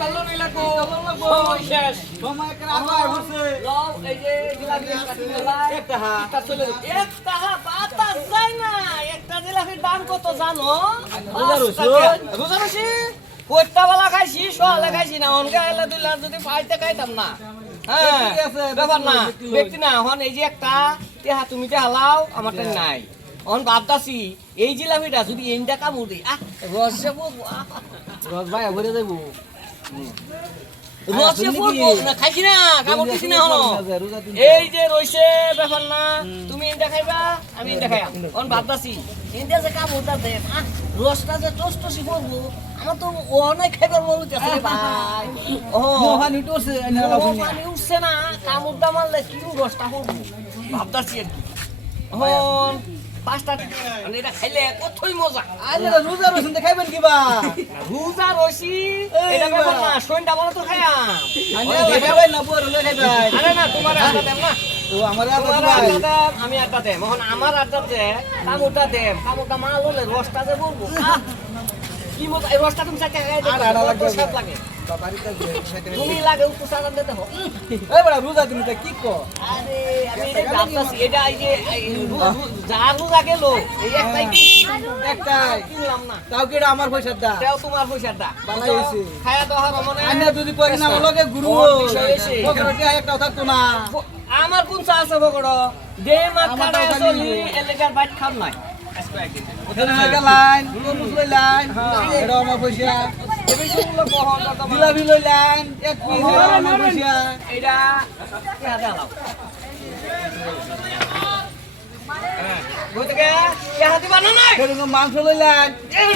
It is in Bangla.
কালো নিলা কো সময় শেষ সময় করে আবার হচ্ছে লও এই যে জিলাপি একটা একটা চলে একটা বাতাস যায় না একটা জিলাপির দাম কত জানো রোজা রসি কইটা বেলা খাইছি সোয়ালে খাইছি না অনকে এলে দুই লাখ যদি পাইতে খাইতাম না হ্যাঁ ব্যাপার না ব্যক্তি না এখন এই যে একটা টেহা তুমি টেহা লাও আমার টেন নাই অন ভাবতাছি এই জিলাপিটা যদি এনটা কামড় দিই রসে বলবো রস ভাই ভরে যাইবো রসে বলবো না খাইছি না কামড় দিছি না হলো এই যে রইছে ব্যাপার না তুমি এনটা খাইবা আমি এনটা খাইয়া অন ভাবতাছি এনটা যে কামড়টা দে রসটা যে টসটসি পড়বো আমার তো অনেক খাইবার মন হইতেছে রে ভাই ও মোহানি টসে এনালা বুনি পানি উঠছে না কামড়টা মারলে কি রসটা পড়বো ভাবতাছি আর কি হন পাঁচটা মানে এটা খাইলে কতই মজা আইলে রোজা রসুন খাইবেন কিবা রোজা রসি এটা ব্যাপার না সন্ধ্যা বলো তো খাইয়া আইলে খাইবেন না পরে লই খাইবেন আরে না তোমার আড্ডা দেব না ও আমার তোমার আবার আড্ডা দেব আমি আড্ডা দেব এখন আমার আড্ডা দে কামড়টা দেব কামড়টা মাল হলে রসটা যে বলবো কি মজা এই রসটা তুমি চাইতে খাই আর আড়া লাগবে। লাগে বাড়িতে খাইতে তুমি লাগে উত্তর সারা দিতে হবে এই বড় রোজা তুমি তা কি কো আরে আমি এটা ভাবতাছি এটা এই যে যা রোজা গেল এই একটাই একটাই কিনলাম না তাও কি এটা আমার পয়সা দা তেও তোমার পয়সাটা ভালোই হয়েছে। খায়া তো হার মনে আইনা যদি কই না লগে গুরু ওর বিষয় এসে। পকেটে একটা থাকতো না আমার কোন চা আছে বগড় দে মা আমারটাও খাড়া খালি চলি এলাকার বাইট খাম নাই আজকে একদিন ওখানে লাগা লাইন তরমুজ লই লাইন এটা আমার পয়সা এই যেগুলো বহন কত জিলাপি লই লাইন এক পিস এটা আমার পয়সা এটা কি হাতে আলাও বুঝতে গে কি হাতে বানা নাই সেরকম মাংস লই লাইন এই